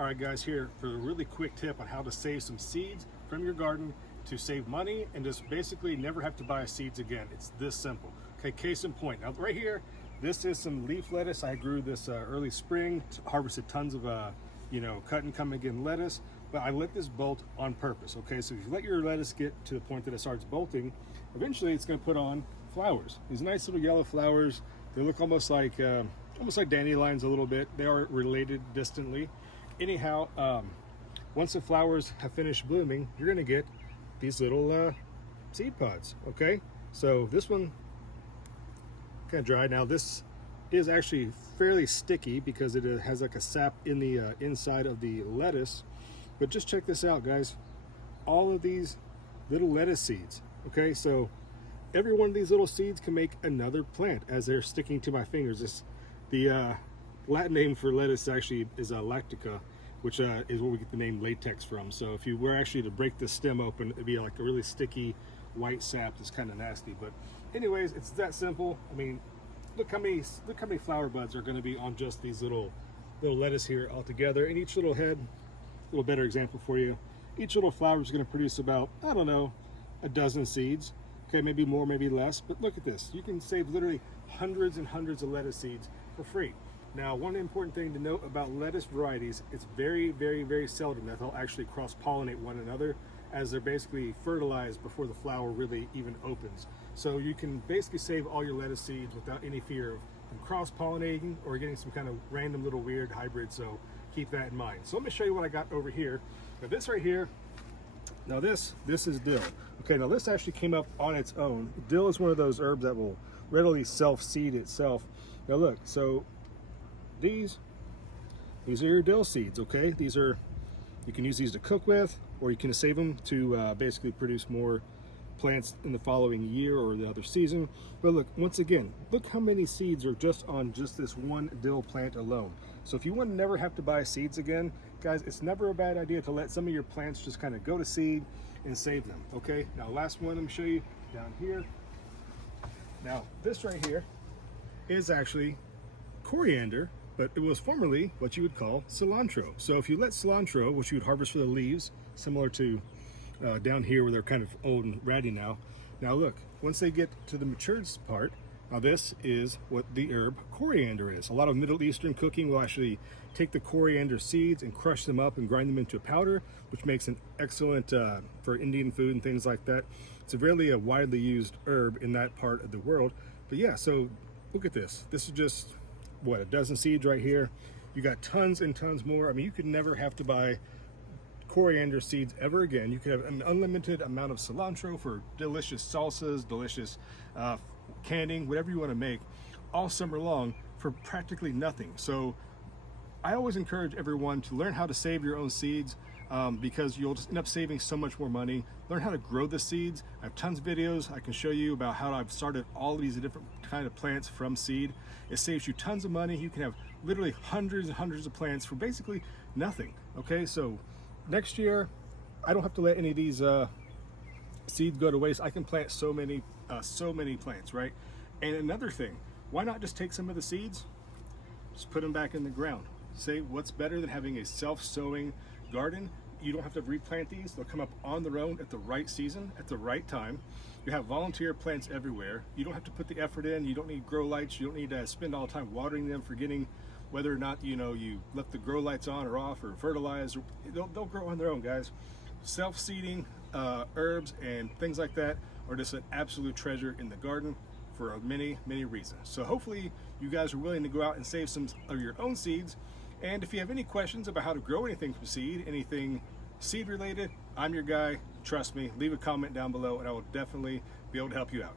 All right guys, here for a really quick tip on how to save some seeds from your garden to save money and just basically never have to buy seeds again. It's this simple. Okay, case in point. Now right here, this is some leaf lettuce. I grew this early spring, harvested tons of cut and come again lettuce, but I let this bolt on purpose. Okay, so if you let your lettuce get to the point that it starts bolting, eventually it's going to put on flowers. These nice little yellow flowers. They look almost like dandelions a little bit. They are related distantly. Anyhow, once the flowers have finished blooming, you're going to get these little seed pods. Okay, so this one kind of dry. Now this is actually fairly sticky because it has like a sap in the inside of the lettuce. But just check this out, guys. All of these little lettuce seeds. Okay, so every one of these little seeds can make another plant as they're sticking to my fingers. The Latin name for lettuce actually is lactica, which is where we get the name latex from. So if you were actually to break the stem open, it'd be like a really sticky white sap that's kind of nasty. But anyways, it's that simple. I mean, look how many flower buds are going to be on just these little lettuce here all together. And each little head, a little better example for you, each little flower is going to produce about, I don't know, a dozen seeds. Okay, maybe more, maybe less, but look at this. You can save literally hundreds and hundreds of lettuce seeds for free. Now, one important thing to note about lettuce varieties, it's very, very, very seldom that they'll actually cross-pollinate one another, as they're basically fertilized before the flower really even opens. So you can basically save all your lettuce seeds without any fear of cross-pollinating or getting some kind of random little weird hybrid, so keep that in mind. So let me show you what I got over here. Now this right here, now this is dill. Okay, now this actually came up on its own. Dill is one of those herbs that will readily self-seed itself. Now look, so these are your dill seeds. Okay, these are, you can use these to cook with, or you can save them to basically produce more plants in the following year or the other season. But look, once again, look how many seeds are just on just this one dill plant alone. So if you want to never have to buy seeds again, guys, it's never a bad idea to let some of your plants just kind of go to seed and save them. Okay, now last one, let me show you down here. Now this right here is actually coriander, but it was formerly what you would call cilantro. So if you let cilantro, which you would harvest for the leaves, similar to down here where they're kind of old and ratty now. Now look, once they get to the matured part, now this is what the herb coriander is. A lot of Middle Eastern cooking will actually take the coriander seeds and crush them up and grind them into a powder, which makes an excellent for Indian food and things like that. It's a really widely used herb in that part of the world. But yeah, so look at this. This is just, what, a dozen seeds right here. You got tons and tons more. I mean, you could never have to buy coriander seeds ever again. You could have an unlimited amount of cilantro for delicious salsas, delicious canning, whatever you want to make, all summer long for practically nothing. So I always encourage everyone to learn how to save your own seeds, because you'll just end up saving so much more money. Learn how to grow the seeds. I have tons of videos I can show you about how I've started all of these different kind of plants from seed. It saves you tons of money. You can have literally hundreds and hundreds of plants for basically nothing. Okay, so next year I don't have to let any of these seeds go to waste. I can plant so many plants, right? And another thing, why not just take some of the seeds, just put them back in the ground? Say, what's better than having a self-sowing garden? You don't have to replant these. They'll come up on their own at the right season, at the right time. You have volunteer plants everywhere. You don't have to put the effort in. You don't need grow lights. You don't need to spend all the time watering them, forgetting whether or not you left the grow lights on or off or fertilize. They'll grow on their own, guys. Self-seeding herbs and things like that are just an absolute treasure in the garden for many, many reasons. So hopefully you guys are willing to go out and save some of your own seeds. And if you have any questions about how to grow anything from seed, anything seed related, I'm your guy. Trust me, leave a comment down below and I will definitely be able to help you out.